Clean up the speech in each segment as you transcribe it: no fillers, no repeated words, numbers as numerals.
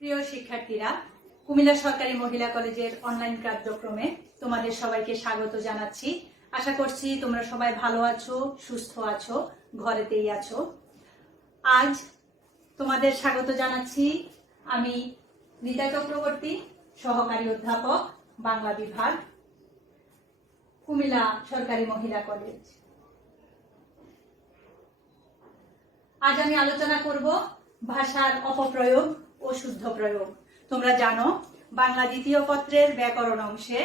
প্রিয় শিক্ষার্থীরা, কুমিল্লা সরকারি মহিলা কলেজের অনলাইন কার্যক্রমে তোমাদের সবাইকে স্বাগত জানাচ্ছি। আশা করছি তোমরা সবাই ভালো আছো, সুস্থ আছো, ঘরেতেই আছো। আজ তোমাদের স্বাগত জানাচ্ছি আমি রিতা চক্রবর্তী, সহকারী অধ্যাপক, বাংলা বিভাগ, কুমিল্লা সরকারি মহিলা কলেজ। আজ আমি আলোচনা করব ভাষার অপপ্রয়োগ ও শুদ্ধ প্রয়োগ। তোমরা জানো, বাংলা দ্বিতীয় পত্রের ব্যাকরণ অংশে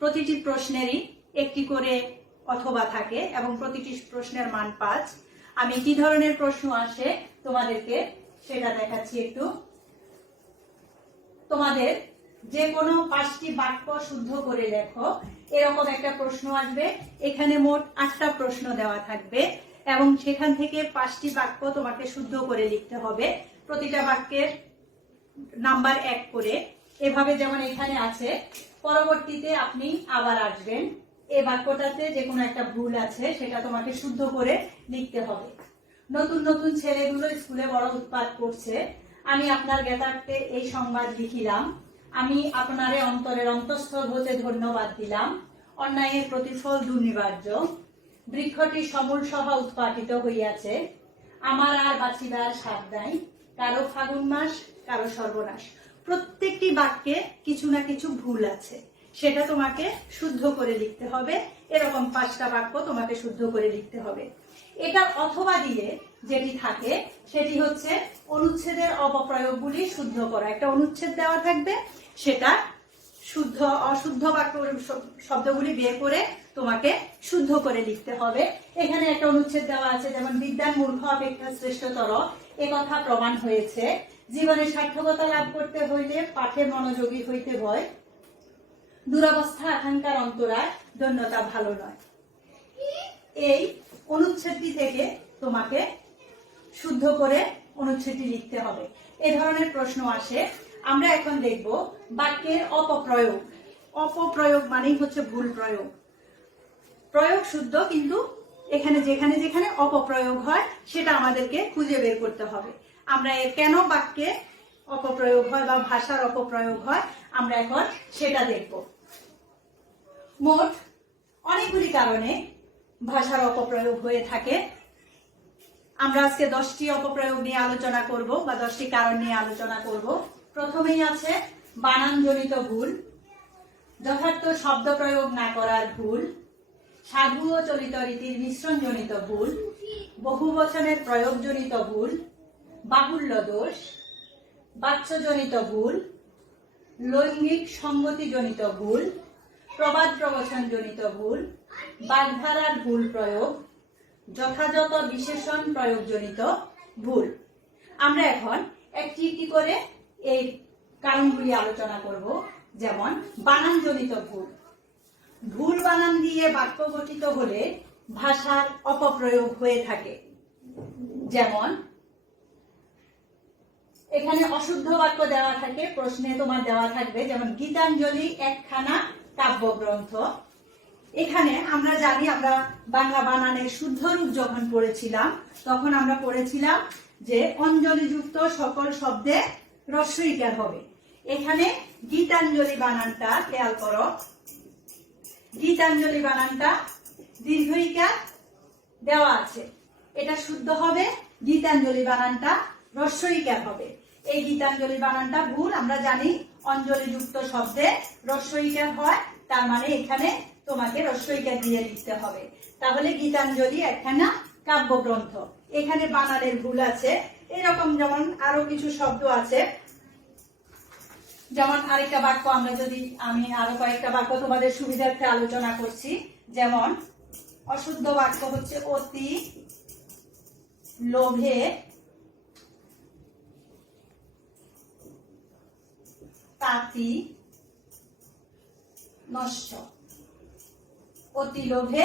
প্রতিটি প্রশ্নেরই একটি করে অথবা থাকে এবং প্রতিটি প্রশ্নের মান 5। আমি কি ধরনের প্রশ্ন আসে তোমাদেরকে সেটা দেখাচ্ছি একটু। তোমাদের যে কোনো 5টি বাক্য শুদ্ধ করে লেখো, এরকম একটা প্রশ্ন আসবে। এখানে মোট 8টা প্রশ্ন দেওয়া থাকবে এবং সেখান থেকে 5টি বাক্য তোমাকে শুদ্ধ করে লিখতে হবে। প্রতিটা বাক্যের নাম্বার 1 করে, এভাবে যেমন এখানে আছে। পরবর্তীতে আপনি আবার আসবেন, এই বাক্যটাতে যে কোনো একটা ভুল আছে সেটা তোমাকে শুদ্ধ করে লিখতে হবে। নতুন নতুন ছেলেগুলো স্কুলে বড় উৎপাত করছে, আমি আপনার জ্ঞাতার্থে এই সংবাদ লিখিলাম। আমি আপনারে অন্তরের অন্তঃস্থল হতে ধন্যবাদ দিলাম। অন্যায়ের প্রতিফল দুর্নিবার্য। বৃক্ষটি সমূল সহ উৎপাটিত হইয়াছে। আমার আর বাঁচিবার স্বাদ নাই। কারো ফাগুন মাস, কারো সর্বনাশ। প্রত্যেকটি বাক্যে কিছু না কিছু ভুল আছে, সেটা তোমাকে শুদ্ধ করে লিখতে হবে। এরকম 5টা বাক্য তোমাকে শুদ্ধ করে লিখতে হবে। এটার অথবা দিয়ে যেটি থাকে সেটি হচ্ছে অনুচ্ছেদের অপপ্রয়োগগুলি শুদ্ধ করা। একটা অনুচ্ছেদ দেওয়া থাকবে, সেটা শুদ্ধ অশুদ্ধ বাক্য শব্দগুলি বের করে তোমাকে শুদ্ধ করে লিখতে হবে। এখানে একটা অনুচ্ছেদ দেওয়া আছে, যেমন বিদ্যান মূর্খ অপেক্ষা শ্রেষ্ঠতর, একথা প্রমাণ হয়েছে। জীবনে সার্থকতা লাভ করতে হইলে পাঠে মনোযোগী হইতে হয়। দুরবস্থা আকাঙ্ক্ষার অন্তরায়, ধন্যতা ভালো নয়। এই অনুচ্ছেদটি থেকে তোমাকে শুদ্ধ করে অনুচ্ছেদটি লিখতে হবে। এ ধরনের প্রশ্ন আসে। আমরা এখন দেখব বাক্যের অপপ্রয়োগ। অপপ্রয়োগ মানেই হচ্ছে ভুল প্রয়োগ। প্রয়োগ শুদ্ধ, কিন্তু এখানে যেখানে যেখানে অপপ্রয়োগ হয় সেটা আমাদেরকে খুঁজে বের করতে হবে। আমরা কেন বাক্যে অপপ্রয়োগ হয় বা ভাষার অপপ্রয়োগ হয় আমরা এখন সেটা দেখব। মোট অনেকগুলি কারণে ভাষার অপপ্রয়োগ হয়ে থাকে। আমরা আজকে 10টি অপপ্রয়োগ নিয়ে আলোচনা করব বা 10টি কারণ নিয়ে আলোচনা করব। প্রথমেই আছে বানানজনিত ভুল, যথার্থ শব্দ প্রয়োগ না করার ভুল, সাধু ও চলিত রীতির মিশ্রণজনিত ভুল, বহুবচনের প্রয়োগজনিত ভুল, বাহুল্য দোষ, বাচ্যজনিত ভুল, লৈঙ্গিক সঙ্গতিজনিত ভুল, প্রবাদ প্রবচনজনিত ভুল, বাগধারার ভুল প্রয়োগ, যথাযথ বিশেষণ প্রয়োগজনিত ভুল। আমরা এখন একটি একটি করে এই কারণগুলি আলোচনা করব। যেমন বানানজনিত ভুল। ভুল বানান দিয়ে বাক্য গঠিত হলে ভাষার অপপ্রয়োগ হয়ে থাকে। যেমন এখানে অশুদ্ধ বাক্য দেওয়া থাকে, প্রশ্নে তোমার দেওয়া থাকবে, যেমন গীতাঞ্জলি একখানা কাব্যগ্রন্থ। এখানে আমরা জানি, আমরা বাংলা বানানের শুদ্ধ রূপ যখন পড়েছিলাম তখন আমরা পড়েছিলাম যে অঞ্জলিযুক্ত সকল শব্দে হ্রস্বইকার হবে। এখানে গীতাঞ্জলি বানানটা খেয়াল করো, গীতাঞ্জলি বানানটা দীর্ঘইকার দেওয়া আছে। এটা শুদ্ধ হবে, গীতাঞ্জলি বানানটা হ্রস্বইকার হবে। এই গীতাঞ্জলি বানানটা ভুল। আমরা জানি অঞ্জলিযুক্ত শব্দে হ্রস্বইকার হয়, তার মানে এখানে তোমাকে হ্রস্বইকার দিয়ে লিখতে হবে। তাহলে গীতাঞ্জলি একখানা কাব্যগ্রন্থ, এখানে বানানের ভুল আছে। এরকম যেমন আরো কিছু শব্দ আছে। যেমন আরেকটা বাক্য আমি আরো কয়েকটা বাক্য তোমাদের সুবিধার্থে আলোচনা করছি। যেমন অশুদ্ধ বাক্য হচ্ছে অতি লোভে তাঁতি নষ্ট। অতি লোভে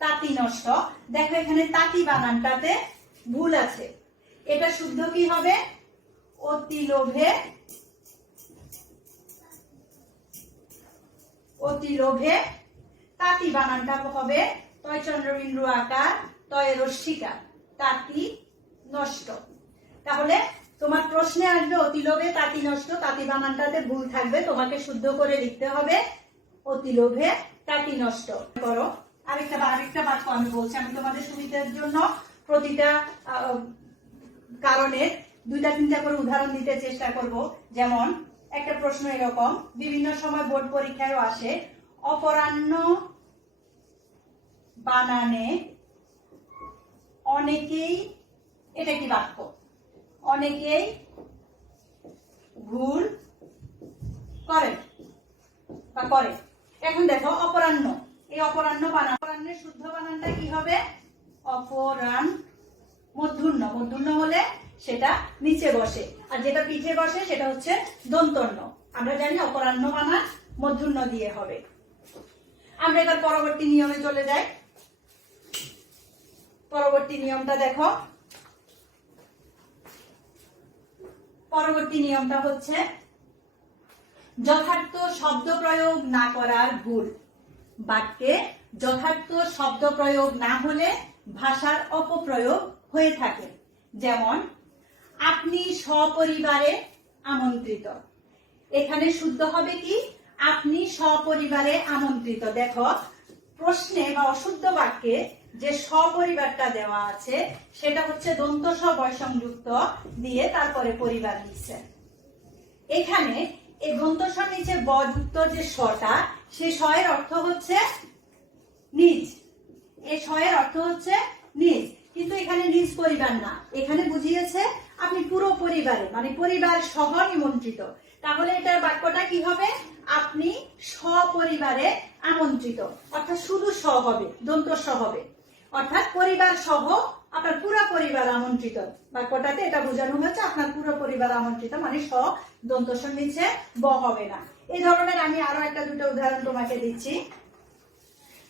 তাঁতি নষ্ট। দেখো এখানে তাঁতি বানানটাতে ভুল আছে। এটা শুদ্ধ কি হবে? অতি লোভে, অতি লোভে। তাঁতি বানানটা হবে তয় চন্দ্রবিন্দু আকার, তয় রস্মিকার, তাঁতি নষ্ট। তাহলে তোমার প্রশ্নে আসবে অতি লোভে তাঁতি নষ্ট, তাঁতি বানানটাতে ভুল থাকবে, তোমাকে শুদ্ধ করে লিখতে হবে অতি লোভে তাঁতি নষ্ট। করো আরেকটা বাক্য আমি বলছি, আমি তোমাদের সুবিধার জন্য প্রতিটা কারণে 2-3টা করে উদাহরণ দিতে চেষ্টা করব। যেমন একটা প্রশ্ন এরকম, বিভিন্ন সময় বোর্ড পরীক্ষায়ও আসে, অপরাহ্ন বানানে অনেকেই, এটা কি বাক্য? অনেকেই ভুল করে বা করে। এখন দেখো অপরাহ্ন, এই অপরাহ্ন বানান, অপরাহ্নের শুদ্ধ বানানটা কি হবে? অপরাহ্ন। মূর্ধন্য, মূর্ধন্য হলে সেটা নিচে বসে, আর যেটা পিঠে বসে সেটা হচ্ছে দন্তন্য। আমরা জানি অপরাহ্ন বানান মূর্ধন্য দিয়ে হবে। আমরা এবার পরবর্তী নিয়মে চলে যাই। পরবর্তী নিয়মটা দেখো, পরবর্তী নিয়মটা হচ্ছে যথার্থ শব্দ প্রয়োগ না করার ভুল। বাক্যে যথার্থ শব্দ প্রয়োগ না হলে ভাষার অপপ্রয়োগ হয়ে থাকে। যেমন আপনি সপরিবারে আমন্ত্রিত, এখানে শুদ্ধ হবে কি? আপনি সপরিবারে আমন্ত্রিত। দেখো প্রশ্নে বা অশুদ্ধ বাক্যে যে সপরিবারটা দেওয়া আছে সেটা হচ্ছে দন্ত স বয় সংযুক্ত দিয়ে তারপরে পরিবার লিখছে। এখানে এই দন্ত স নিচে ব যুক্ত যে সটা, সেই স এর অর্থ হচ্ছে নিজ, এই স এর অর্থ হচ্ছে নিজ, কিন্তু এখানে নিজ পরিবার না, এখানে বুঝিয়েছে আপনি পুরো পরিবারে, মানে পরিবার সহ নিমন্ত্রিত। তাহলে এটার বাক্যটা কি হবে? আপনি সপরিবারে আমন্ত্রিত, অর্থাৎ শুধু স হবে, দন্ত স হবে, অর্থাৎ পরিবার সহ আপনার পুরো পরিবার আমন্ত্রিত। বাক্যটাতে এটা বোঝানো হয়েছে আপনার পুরো পরিবার আমন্ত্রিত, মানে স দন্ত স নিচে ব হবে না। এই ধরনের আমি আরো 1-2টা উদাহরণ তোমাকে দিচ্ছি।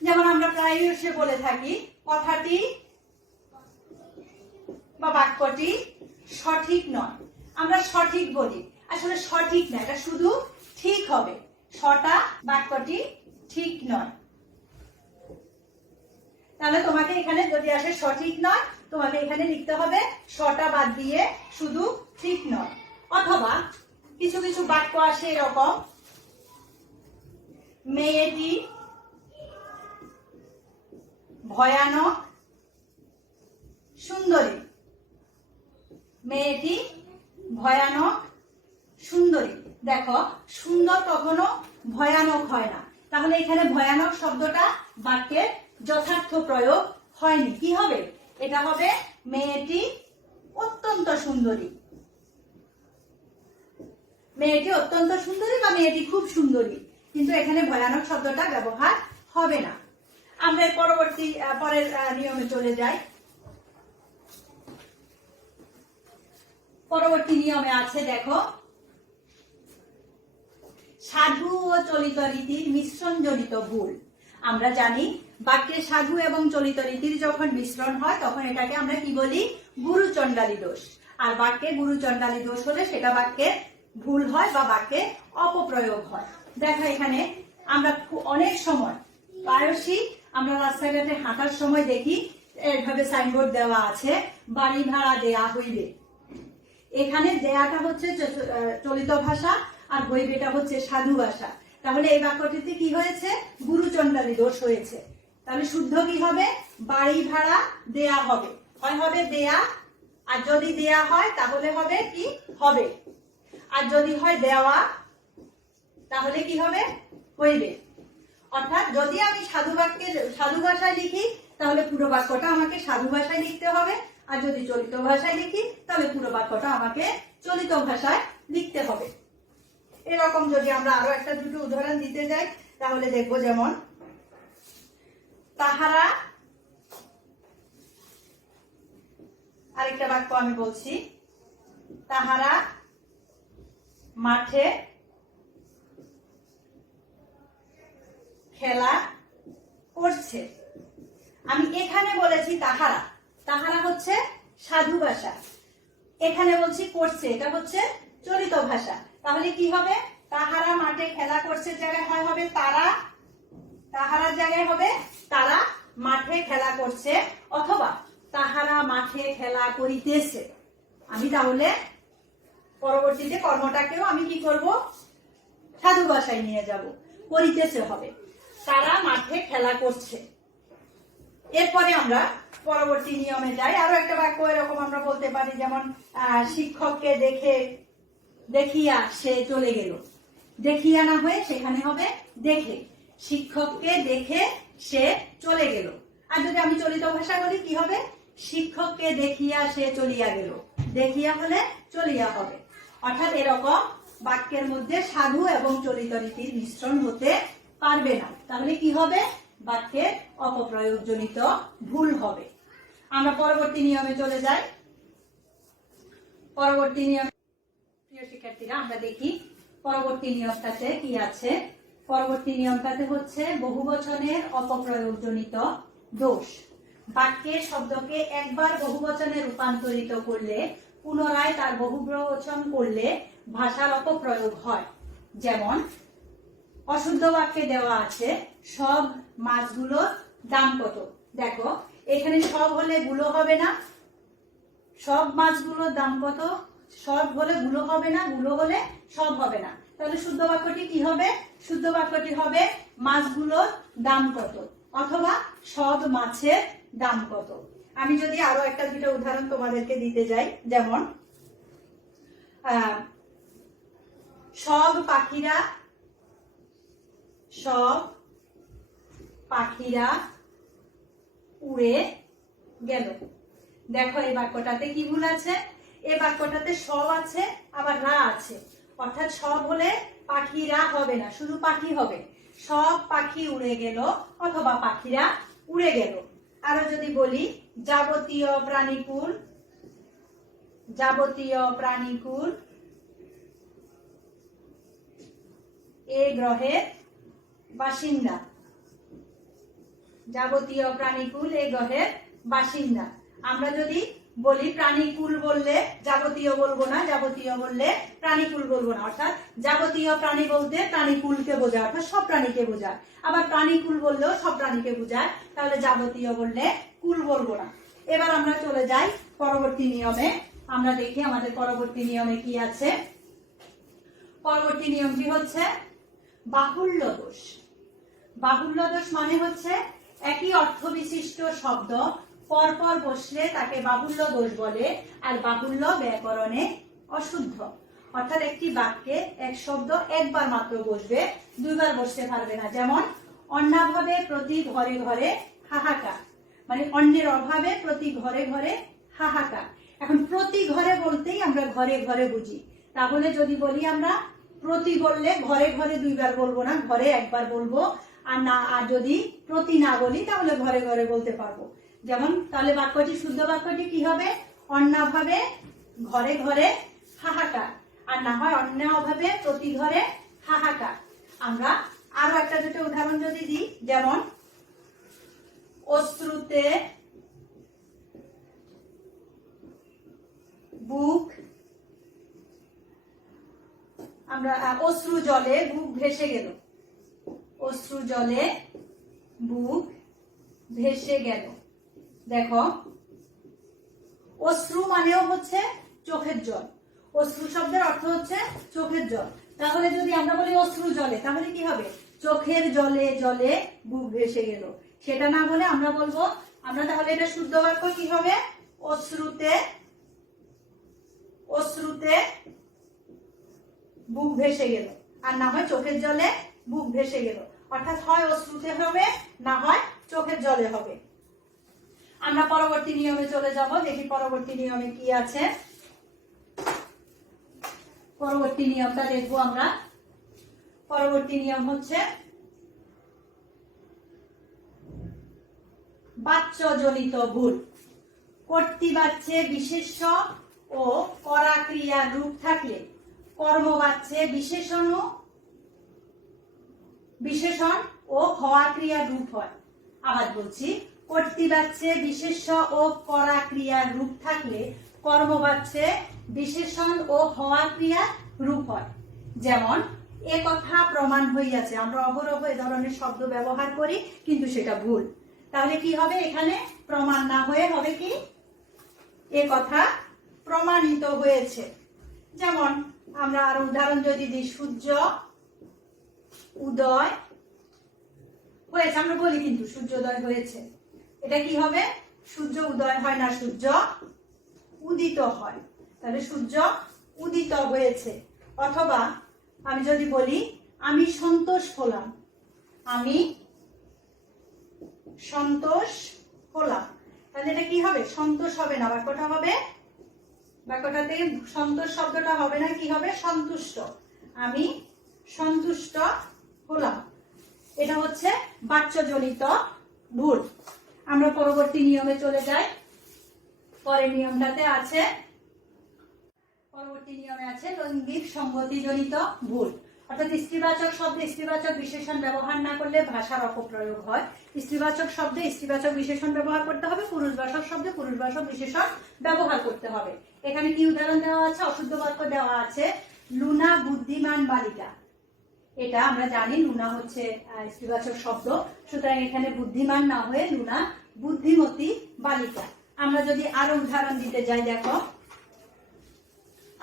যেমন আমরা প্রায়ই বলে থাকি কথাটি বা বাক্যটি সঠিক নয়, আমরা সঠিক বলি, আসলে সঠিক না, এটা শুধু ঠিক হবে। সটা বাক্যটি ঠিক নয়, তাহলে তোমাকে এখানে যদি আসে সঠিক নয়, তোমাকে এখানে লিখতে হবে সটা বাদ দিয়ে শুধু ঠিক নয়। অথবা কিছু কিছু বাক্য আসে এরকম, মেয়েটি ভয়ানক সুন্দরী, মেয়েটি ভয়ানক সুন্দরী। দেখো সুন্দর কখনো ভয়ানক হয় না, তাহলে এখানে ভয়ানক শব্দটা বাক্যের যথার্থ প্রয়োগ হয়নি। কি হবে? এটা হবে মেয়েটি অত্যন্ত সুন্দরী, মেয়েটি অত্যন্ত সুন্দরী বা মেয়েটি খুব সুন্দরী, কিন্তু এখানে ভয়ানক শব্দটা ব্যবহার হবে না। আমরা পরবর্তী পরের নিয়মে চলে যাই। পরবর্তী নিয়মে আছে দেখো, সাধু ও চলিত রীতির মিশ্রণ জনিত ভুল। আমরা জানি বাক্যে সাধু এবং চলিত রীতির যখন মিশ্রণ হয় তখন এটাকে আমরা কি বলি? গুরুচণ্ডালী দোষ। আর বাক্যে গুরুচণ্ডালী দোষ হলে সেটা বাক্যে ভুল হয় বা বাক্যে অপপ্রয়োগ হয়। দেখো এখানে আমরা অনেক সময় প্রায়শই আমরা রাস্তাঘাটে হাঁটার সময় দেখি এইভাবে সাইনবোর্ড দেওয়া আছে, বাড়ি ভাড়া দেয়া হইবে। এখানে দেয়াটা হচ্ছে চলিত ভাষা আর হইবেটা হচ্ছে সাধু ভাষা। তাহলে এই বাক্যটিতে কি হয়েছে? গুরুচণ্ডালী দোষ হয়েছে। তাহলে শুদ্ধ কি হবে? বাড়ি ভাড়া দেয়া হবে, হয় হবে দেয়া, আর যদি দেয়া হয় তাহলে হবে কি? হবে। আর যদি হয় দেওয়া তাহলে কি হবে? হইবে। অর্থাৎ যদি আমি সাধু বাক্যে সাধু ভাষায় লিখি তাহলে পুরো বাক্যটা আমাকে সাধু ভাষায় লিখতে হবে, আর যদি চলিত ভাষায় লিখি তাহলে পুরো বাক্যটা আমাকে চলিত ভাষায় লিখতে হবে। এরকম যদি আমরা আরো 1-2টো উদাহরণ দিতে যাই তাহলে দেখবো, যেমন তাহারা, আরেকটা বাক্য আমি বলছি, তাহারা মাঠে খেলা করছে। আমি এখানে বলেছি তাহারা, তাহারা হচ্ছে সাধু ভাষা, এখানে বলছি করছে, এটা হচ্ছে চলিত ভাষা। তাহলে কি হবে? তাহারা মাঠে খেলা করছে জায়গায় হয় হবে তারা, তাহারার জায়গায় হবে তারা মাঠে খেলা করছে, অথবা তাহারা মাঠে খেলা করিতেছে। আমি তাহলে পরবর্তীতে কর্মটাকেও আমি কি করব, সাধু ভাষায় নিয়ে যাব, করিতেছে হবে। তারা মাঠে খেলা করছে। এরপরে আমরা পরবর্তী নিয়মে যাই। আরো একটা বাক্য এরকম আমরা বলতে পারি, যেমন শিক্ষককে দেখিয়া সে চলে গেল। দেখিয়া না হয়ে সেখানে হবে দেখে। শিক্ষককে দেখে সে চলে গেল। আর যদি আমি চলিত ভাষা বলি কি হবে, শিক্ষককে দেখিয়া সে চলিয়া গেল। দেখিয়া হলে চলিয়া হবে। অর্থাৎ এরকম বাক্যের মধ্যে সাধু এবং চলিত রীতির মিশ্রণ হতে পারবে না। তাহলে কি হবে, বাক্যের অপপ্রয়োগজনিত ভুল হবে। আমরা পরবর্তী নিয়মে চলে যাই। পরবর্তী নিয়ম, প্রিয় শিক্ষার্থীরা, আমরা দেখি পরবর্তী নিয়মটাতে কি আছে। পরবর্তী নিয়মটাতে হচ্ছে বহুবচনের অপপ্রয়োগজনিত দোষ। বাক্যের শব্দকে একবার বহুবচনে রূপান্তরিত করলে পুনরায় তার বহুবচন করলে ভাষার অপপ্রয়োগ হয়। যেমন অশুদ্ধ বাক্যে দেওয়া আছে সব মাছগুলোর দাম কত। দেখো এখানে সব হলে গুলো হবে না, সব মাছগুলোর দাম কত, সব হলে গুলো হবে না, গুলো হলে সব হবে না। তাহলে শুদ্ধ বাক্যটি কি হবে, শুদ্ধ বাক্যটি হবে মাছগুলোর দাম কত অথবা সব মাছের দাম কত। আমি যদি আরো একটা দুটো উদাহরণ তোমাদেরকে দিতে যাই, যেমন সব পাখিরা উড়ে গেল। দেখো এই বাক্যটাতে কি ভুল আছে, এই বাক্যটাতে সব আছে আবার রা আছে। অর্থাৎ সব হলে পাখিরা হবে না, শুধু পাখি হবে। সব পাখি উড়ে গেল অথবা পাখিরা উড়ে গেল। আরো যদি বলি যাবতীয় প্রাণীকুল এ গ্রহের বাসিন্দা। যাবতীয় প্রাণীকুল এ গ্রহের বাসিন্দা। আমরা যদি বলি প্রাণীকুল বললে যাবতীয় বলবো না, যাবতীয় বললে প্রাণীকুল বলবো না। অর্থাৎ যাবতীয় প্রাণী বলতে প্রাণীকুলকে বোঝায়, অর্থাৎ সব প্রাণীকে বোঝায়। আবার প্রাণীকুল বললেও সব প্রাণীকে বোঝায়, তাহলে যাবতীয় বললে কুল বলবো না। এবার আমরা চলে যাই পরবর্তী নিয়মে। আমরা দেখি আমাদের পরবর্তী নিয়মে কি আছে। পরবর্তী নিয়মটি হচ্ছে বাহুল্য দোষ। বাহুল্য দোষ মানে হচ্ছে একই অর্থ বিশিষ্ট শব্দ পরপর বসলে তাকে বাহুল্য দোষ বলে, আর বাহুল্য ব্যাকরণে অশুদ্ধ। অর্থাৎ একটি বাক্যে এক শব্দ একবার মাত্র বসবে, দুইবার বসতে পারবে না। যেমন অন্নাভাবে প্রতি ঘরে ঘরে হাহাকার, মানে অন্যের অভাবে প্রতি ঘরে ঘরে হাহাকার। এখন প্রতি ঘরে বলতেই আমরা ঘরে ঘরে বুঝি। তাহলে যদি বলি আমরা প্রতি বললে ঘরে ঘরে দুইবার বলবো না, ঘরে একবার বলবো। আর যদি প্রতি না বলি তাহলে ঘরে ঘরে বলতে পারবো। যেমন তাহলে বাক্যটি, শুদ্ধ বাক্যটি কি হবে, অন্যাভাবে ঘরে ঘরে হাহাকার, আর না হয় অন্য অভাবে প্রতি ঘরে হাহাকার। আমরা আরো একটা দুটো উদাহরণ যদি দিই, যেমন অশ্রুতে বুক, আমরা অশ্রু জলে বুক ভেসে গেল। অশ্রু জলে বুক ভেসে গেল। দেখো অশ্রু মানেও হচ্ছে চোখের জল। অশ্রু শব্দের অর্থ হচ্ছে চোখের জল। তাহলে যদি আমরা বলি অশ্রু জলে, তাহলে কি হবে, চোখের জলে জলে বুক ভেসে গেল। সেটা না বলে আমরা বলবো, আমরা তাহলে এটা শুদ্ধ বাক্য কি হবে, অশ্রুতে বুক ভেসে গেল, আর না হয় চোখের জলে বুক ভেসে গেল। অর্থাৎ হয় অশ্রুতে হবে, না হয় চোখের জলে হবে। আমরা পরবর্তী নিয়মে চলে যাব, দেখি পরবর্তী নিয়মে কি আছে। পরবর্তী নিয়মটা দেখবো আমরা। পরবর্তী নিয়ম হচ্ছে বাচ্যজনিত ভুল। কর্তৃবাচ্যে বিশেষ্য ও করা ক্রিয়ার রূপ থাকলে কর্মবাচ্যে বিশেষণ ও হওয়া ক্রিয়ার রূপ হয়। আবার বলছি, কর্তৃবাচ্যে বিশেষ্য ও করা ক্রিয়ার রূপ থাকলে কর্মবাচ্যে বিশেষণ ও হওয়া ক্রিয়ার রূপ হয়। যেমন এ কথা প্রমাণ হইয়াছে, আমরা অহরহ এ ধরনের শব্দ ব্যবহার করি কিন্তু সেটা ভুল। তাহলে কি হবে, এখানে প্রমাণ না হয়ে হবে কি, এ কথা প্রমাণিত হয়েছে। যেমন আমরা আরো উদাহরণ যদি দিই, সূর্য উদয় হয়েছে, আমরা বলি কিন্তু সূর্যোদয় হয়েছে, এটা কি হবে? সূর্য উদয় হয় না, সূর্য উদিত হয়। তাহলে সূর্য উদিত হয়েছে। অথবা আমি যদি বলি আমি সন্তোষ হলাম, আমি সন্তোষ হলাম, তাহলে এটা কি হবে? সন্তোষ হবে না, বাক্যটা হবে, বাক্যটাতে সন্তোষ শব্দটা হবে না, কি হবে? সন্তুষ্ট। আমি সন্তুষ্ট হলাম। এটা হচ্ছে বাচ্যজনিত ভুল। আমরা পরবর্তী নিয়মে চলে যাই। পরের নিয়মটাতে আছে, পরবর্তী নিয়মে আছে লৈঙ্গিক সংগতিজনিত ভুল। অর্থাৎ স্ত্রীবাচক শব্দে স্ত্রীবাচক বিশেষণ ব্যবহার না করলে ভাষার অপপ্রয়োগ হয়। স্ত্রীবাচক শব্দে স্ত্রীবাচক বিশেষণ ব্যবহার করতে হবে, পুরুষবাচক শব্দে পুরুষবাচক বিশেষণ ব্যবহার করতে হবে। এখানে কি উদাহরণ দেওয়া আছে? অশুদ্ধ বাক্য দেওয়া আছে, লুনা বুদ্ধিমান বালিকা। এটা আমরা জানি লুনা হচ্ছে স্ত্রীবাচক শব্দ, সুতরাং এখানে বুদ্ধিমান না হয়ে লুনা বুদ্ধিমতী বালিকা। আমরা যদি আরো উদাহরণ দিতে যাই, দেখো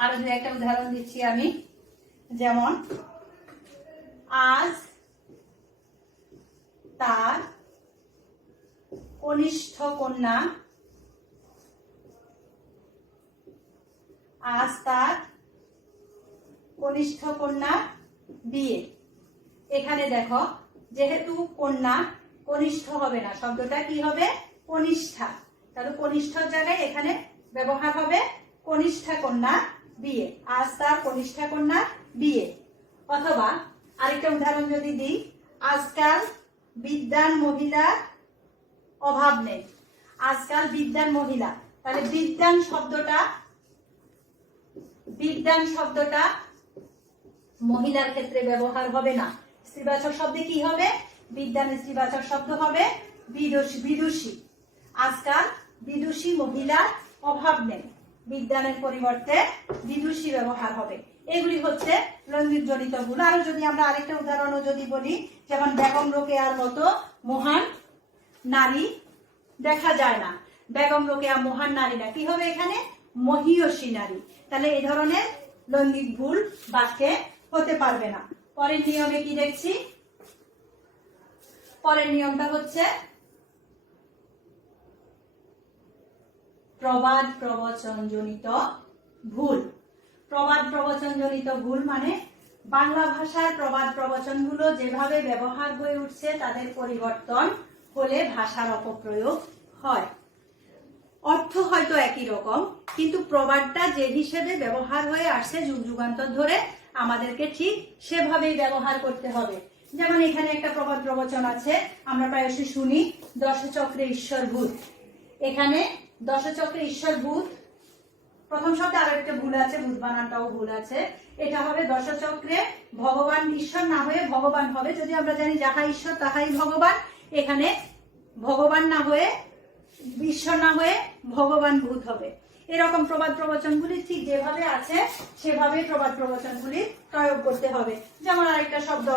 আরো দু একটা উদাহরণ দিচ্ছি আমি। যেমন আজ তার কনিষ্ঠ কন্যা, আজ তার কনিষ্ঠ কন্যা বিয়ে। এখানে দেখো যেহেতু কন্যা কনিষ্ঠ হবে না, শব্দটা কি হবে? কনিষ্ঠা। তাহলে কনিষ্ঠর জায়গায় এখানে ব্যবহার হবে কনিষ্ঠা কন্যা বিয়ে, আজ তার কনিষ্ঠা কন্যা বিয়ে। অথবা আরেকটা উদাহরণ যদি দিই, আজকাল বিদ্যান মহিলার অভাব নেই, আজকাল বিদ্যান মহিলা। তাহলে বিদ্যান শব্দটা মহিলার ক্ষেত্রে ব্যবহার হবে না। স্ত্রীবাচক শব্দে কি হবে? বিদ্যান স্ত্রীবাচক শব্দ হবে বিদুষী। আজকাল বিদুষী মহিলার অভাব নেই, বিদ্যানের পরিবর্তে বিদুষী ব্যবহার হবে। এগুলি হচ্ছে লৈঙ্গিক জনিত ভুল। আরো যদি আমরা আরেকটা উদাহরণও যদি বলি, যেমন বেগম রোকেয়ার মতো মহান নারী দেখা যায় না, বেগম রোকেয়া মহান নারী না, কি হবে এখানে? মহীয়সী নারী। তাহলে এই ধরনের লৈঙ্গিক ভুল বাক্যে হতে পারবে না। পরের নিয়মে কি দেখছি? পরের নিয়মটা হচ্ছে প্রবাদ প্রবচন জনিত ভুল। প্রবাদ প্রবচন জনিত ভুল মানে বাংলা ভাষার প্রবাদ প্রবচনগুলো যেভাবে ব্যবহার হয়ে উঠছে তাদের পরিবর্তন হলে ভাষার অপপ্রয়োগ হয়। অর্থ হয়তো একই রকম, কিন্তু প্রবাদটা যে হিসেবে ব্যবহার হয়ে আসছে যুগ যুগান্তর ধরে, আমাদেরকে ঠিক সেভাবেই ব্যবহার করতে হবে। যেমন এখানে একটা প্রবাদ প্রবচন আছে, আমরা প্রায়শই শুনি, দশচক্রে ঈশ্বর ভূত। এখানে দশচক্রে ঈশ্বর ভূত, প্রথম শব্দে আরো একটা ভুল আছে, ভূত বানানটাও ভুল আছে। এটা হবে দশচক্রে ভগবান ঈশ্বর না হয়ে ভগবান হবে। যদি আমরা জানি যাহা ঈশ্বর তাহাই ভগবান, এখানে ভগবান না হয়ে ঈশ্বর না হয়ে ভগবান ভূত হবে। এরকম প্রবাদ প্রবচনগুলি ঠিক যেভাবে আছে সেভাবে প্রবাদ প্রবচনগুলি প্রয়োগ করতে হবে। যেমন আরেকটা শব্দ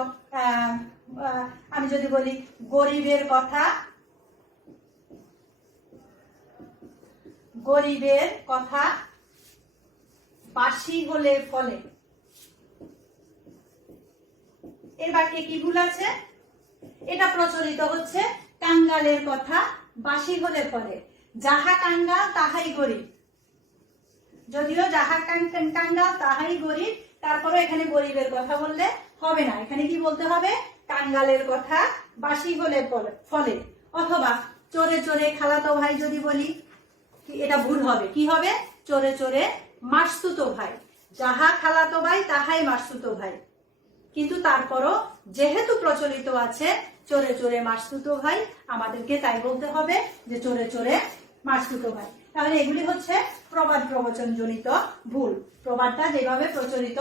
আমি যদি বলি, গরিবের কথা বাসি হলে ফলে। এর বাক্যে কি ভুল আছে? এটা প্রচলিত হচ্ছে কাঙ্গালের কথা বাসি হলে ফলে, যাহা কাঙ্গাল তাহাই গরিব। যদিও যাহা কাঙ্গাল তাহাই গরিব, তারপরে এখানে গরিবের কথা বললে হবে না, এখানে কি বলতে হবে? কাঙ্গালের কথা বাসি হলে ফলে। অথবা চোরে চোরে খালাতো ভাই যদি বলি, এটা ভুল হবে, কি হবে? চোরে চোরে মাসতুতো ভাই, যাহা খালাতো ভাই তাহাই মাসতুতো ভাই। কিন্তু তারপরও যেহেতু প্রচলিত আছে চোরে চোরে মাসতুতো ভাই, আমাদেরকে তাই বলতে হবে যে চোরে চোরে মাসতুতো ভাই। তাহলে এগুলি হচ্ছে প্রবাদ প্রবচন জনিত ভুল। প্রবাদটা যেভাবে প্রচলিত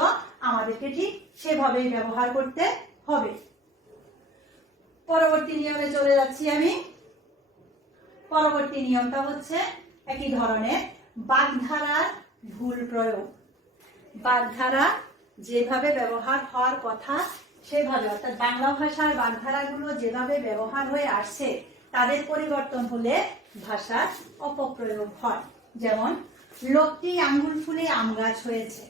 আমাদেরকে ঠিক সেভাবেই ব্যবহার করতে হবে। পরবর্তী নিয়মে চলে যাচ্ছি আমি। পরবর্তী নিয়মটা হচ্ছে একই ধরনের, বাগধারার ভুল প্রয়োগ। বাগধারা যেভাবে ব্যবহার হওয়ার কথা সেভাবে, অর্থাৎ বাংলা ভাষার বাগধারাগুলো যেভাবে ব্যবহার হয়ে আসছে তাদের পরিবর্তন হলে ভাষার অপপ্রয়োগ হয়। যেমন লোকটি আঙ্গুল ফুলে আম গাছ হয়েছে,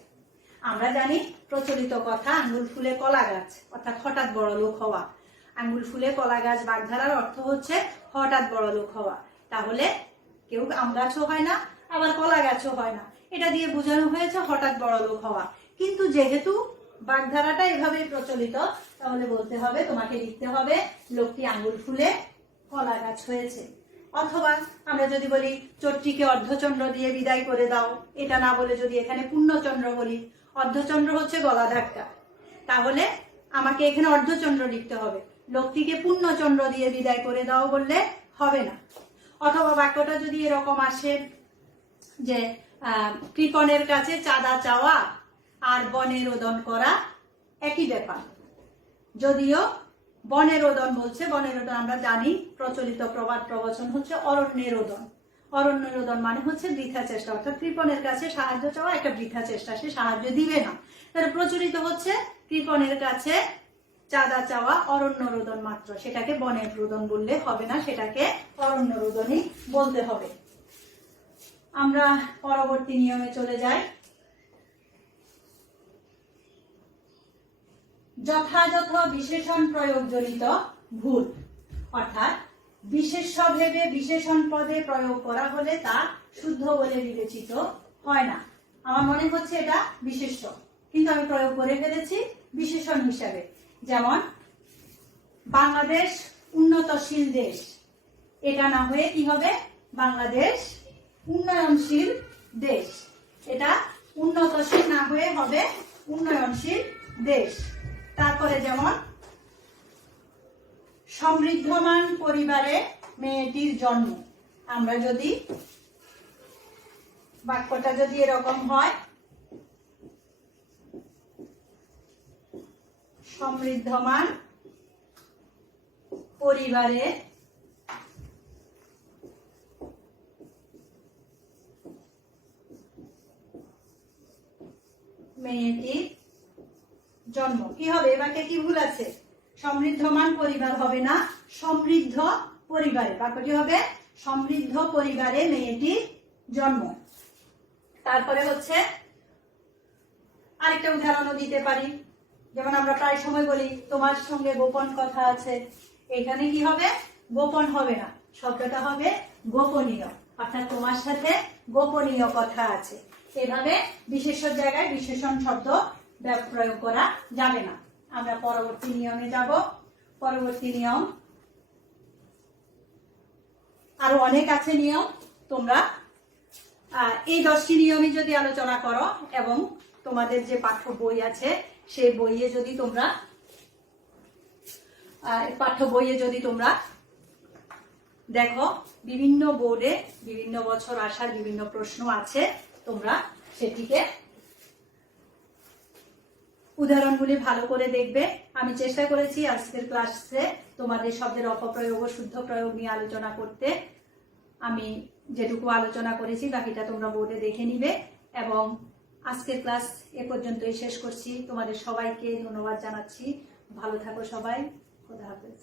আমরা জানি প্রচলিত কথা আঙ্গুল ফুলে কলা গাছ, অর্থাৎ হঠাৎ বড় লোক হওয়া। আঙ্গুল ফুলে কলা গাছ বাগধারার অর্থ হচ্ছে হঠাৎ বড় লোক হওয়া। তাহলে কেউ আম গাছও হয় না, আবার কলা গাছও হয় না, এটা দিয়ে বোঝানো হয়েছে হঠাৎ বড় লোক হওয়া। কিন্তু যেহেতু বাগধারাটা এভাবেই প্রচলিত, তাহলে বলতে হবে, তোমাকে লিখতে হবে লোকটি আঙ্গুল ফুলে কলা গাছ হয়েছে। অথবা আমরা যদি বলি চট্টিকে অর্ধচন্দ্র দিয়ে বিদায় করে দাও, এটা না বলে যদি এখানে পূর্ণচন্দ্র বলি, অর্ধচন্দ্র হচ্ছে গলা ধাক্কা, তাহলে আমাকে এখানে অর্ধচন্দ্র লিখতে হবে। লোকটিকে পূর্ণচন্দ্র দিয়ে বিদায় করে দাও বললে হবে না। অথবা বাক্যটা যদি এরকম আসে যে কৃপণের কাছে চাঁদা চাওয়া আর বনে রোদন করা একই ব্যাপার, যদিও বনে রোদন বলছে, বনে রোদন আমরা জানি প্রচলিত প্রবাদ প্রবচন হচ্ছে অরণ্যে রোদন। অরণ্য রোদন মানে হচ্ছে বৃথা চেষ্টা, অর্থাৎ কৃপণের কাছে সাহায্য চাওয়া একটা বৃথা চেষ্টা, সে সাহায্য দিবে না। তাহলে প্রচলিত হচ্ছে কৃপণের কাছে চাঁদা চাওয়া অরণ্য রোদন মাত্র, সেটাকে বনের রোদন বললে হবে না, সেটাকে অরণ্য রোদনই বলতে হবে। আমরা পরবর্তী নিয়মে চলে যাই। যথাযথ বিশেষণ প্রয়োগজনিত ভুল, অর্থাৎ বিশেষ্য ভেবে বিশেষণ পদে প্রয়োগ করা হলে তা শুদ্ধ বলে বিবেচিত হয় না। আমার মনে হচ্ছে এটা বিশেষ্য, কিন্তু আমি প্রয়োগ করে ফেলেছি বিশেষণ হিসাবে। যেমন বাংলাদেশ উন্নতশীল দেশ, এটা না হয়ে কি হবে বাংলাদেশ উন্নয়নশীল দেশ, এটা উন্নতশীল না হয়ে হবে উন্নয়নশীল দেশ। তারপরে যেমন সমৃদ্ধমান পরিবারে মেয়েটির জন্ম, আমরা যদি বাক্যটা যদি এরকম হয় সমৃদ্ধমান পরিবারে মেয়েটির জন্ম, কি হবে এবারে কি ভুল আছে? সমৃদ্ধমান পরিবার হবে না, সমৃদ্ধ পরিবারে, বাক্যটি হবে সমৃদ্ধ পরিবারে মেয়েটির জন্ম। তারপরে হচ্ছে আরেকটা উদাহরণও দিতে পারি, যেমন আমরা প্রায় সময় বলি তোমার সঙ্গে গোপন কথা আছে, এখানে কি হবে গোপন হবে না, শব্দটা হবে গোপনীয়, অর্থাৎ তোমার সাথে গোপনীয় কথা আছে। এভাবে বিশেষ্যর জায়গায় বিশেষণ শব্দ প্রয়োগ করা যাবে না। আমরা পরবর্তী নিয়মে যাব। পরবর্তী নিয়ম আরো অনেক আছে নিয়ম, তোমরা এই 10টি নিয়মই যদি আলোচনা করো এবং তোমাদের যে পাঠ্য বই আছে সেই বইয়ে যদি তোমরা দেখো, বিভিন্ন বোর্ডে বিভিন্ন বছর আসার বিভিন্ন প্রশ্ন আছে, তোমরা সেটিকে উদাহরণগুলি ভালো করে দেখবে। আমি চেষ্টা করেছি আজকের ক্লাসে তোমাদের শব্দের অপপ্রয়োগ ও শুদ্ধ প্রয়োগ নিয়ে আলোচনা করতে। আমি যেটুকু আলোচনা করেছি বাকিটা তোমরা বোর্ডে দেখে নিবে। এবং আজকের ক্লাস এ পর্যন্তই শেষ করছি। তোমাদের সবাইকে ধন্যবাদ জানাচ্ছি। ভালো থাকো সবাই, খোদা হাফেজ।